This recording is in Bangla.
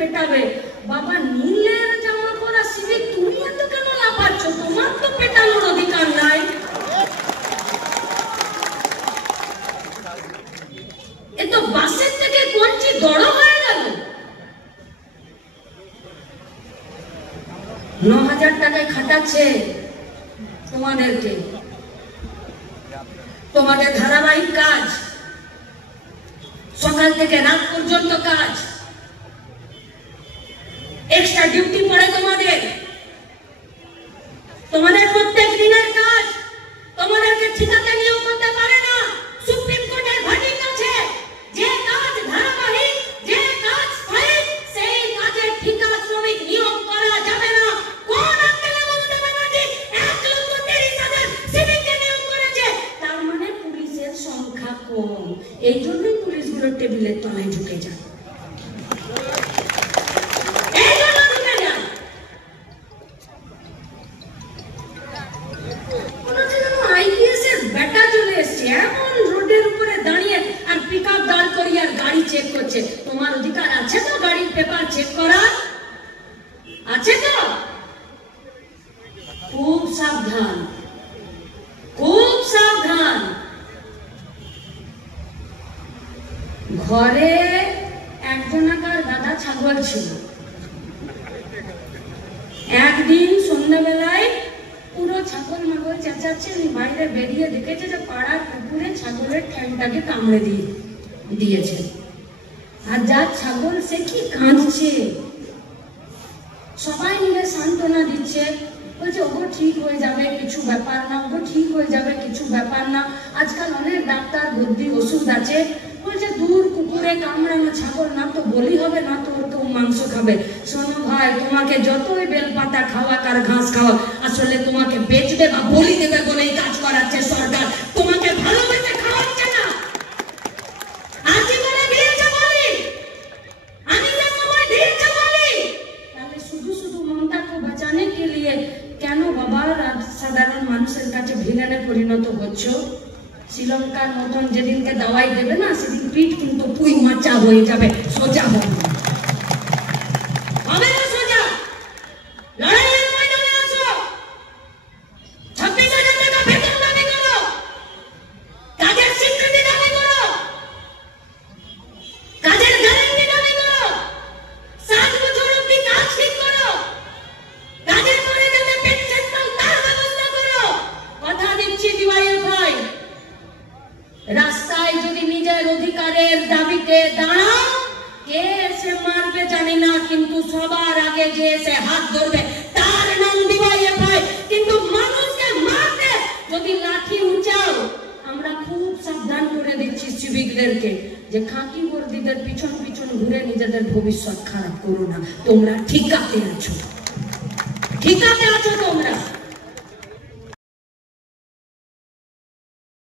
পেটাবে। বাবা নীলের জামা পরা সিভিক তুমি এত কেন লাফাচ্ছ? তোমার তো পেটানোর অধিকার নাই। এ তো বাসের থেকে কঞ্চি বড় হয়ে গেল। 9,000 টাকায় খাটাচ্ছে তোমাদেরকে, তোমাদের ধারাবাহিক কাজ, সকাল থেকে রাত পর্যন্ত কাজ, এক্সট্রা ডিউটি পড়ে তোমাদের, তোমাদের প্রত্যেক দিনের কাজ তোমাদেরকে ঠিকাতে নিয়োগ করতে পারে না। সুপ্রিম কোর্টের ভার্ডিক্ট আছে, যে কাজ ধারাবাহিক, যে কাজ স্থায়ী, সেই কাজে ঠিকা শ্রমিক নিয়োগ করা যাবে না। কোন আন্দোলনে মমতা ব্যানার্জি 1,30,000 সিভিককে নিয়োগ করেছে? তার মানে পুলিশের সংখ্যা কম, এই জন্যই পুলিশগুলো টেবিলের তলায় ঢুকে যায়। তোমার অধিকার আছে তো গাড়ির পেপার চেক করা? আছে তো? খুব সাবধান, খুব সাবধান। ঘরে একজনাকার গাধা ছাগল ছিল। একদিন সন্ধ্যাবেলায় পুরো ছাগল মাগল চেঁচাচ্ছে, বাইরে বেরিয়ে দেখেছে যে পাড়ার কুকুরে ছাগলের ঠ্যাংটাকে কামড়ে দিয়েছে। আর যার ছাগল সে কি কাঁদছে, সবাই মিলে সান্ত্বনা দিচ্ছে, বলছে ওগো ঠিক হয়ে যাবে, কিছু ব্যাপার না, ওগো ঠিক হয়ে যাবে, কিছু ব্যাপার না, আজকাল অনেক ডাক্তার বুদ্ধি ওষুধ আছে। বলছে দূর, কুকুরে কামড়ানো ছাগল না তো বলি হবে, না তো কেউ মাংস খাবে। শোনো ভাই, তোমাকে যতই বেলপাতা খাওয়া আর ঘাস খাওয়া, আসলে তোমাকে বেচবে বা বলি দেবে বলেই কাজ করাচ্ছে সরকার, তোমাকে ভালোবেসে খাওয়াচ্ছে না। কেন বাবা সাধারণ মানুষের কাছে ভিলেনে পরিণত হচ্ছ? শ্রীলঙ্কার মতন যেদিনকে দাওয়াই দেবে না, সেদিন পিঠ কিন্তু পুই মাচা হয়ে যাবে, সোজা হবে না, সোজা। লড়াইয়ের ময়দানে আসো, 26,000 টাকা বেতন দাবি করো, কাজের স্বীকৃতি দাবি করো, কাজের গ্যারান্টি দাবি করো, 7 বছর অব্দি কাজ ঠিক করো, কাজের পরে যাতে পেনশন পাও তার ব্যবস্থা করো। কথা দিচ্ছি ডিওয়াইএফআই, রাস্তায় যদি নিজের অধিকারের দাবিতে দাঁড়াও, কে এসে মারবে জানি না, কিন্তু সবার আগে যে এসে হাত ধরবে তার নাম ডিওয়াইএফআই। কিন্তু মানুষকে মারতে যদি লাঠি উঁচাও, আমরা খুব সাবধান করে দিচ্ছি সিভিকদেরকে যে খাঁটি বর্দীদের পিছন পিছন ঘুরে নিজেদের ভবিষ্যৎ খারাপ করো না। তোমরা ঠিকাতে আছো, ঠিকাতে আছো তোমরা।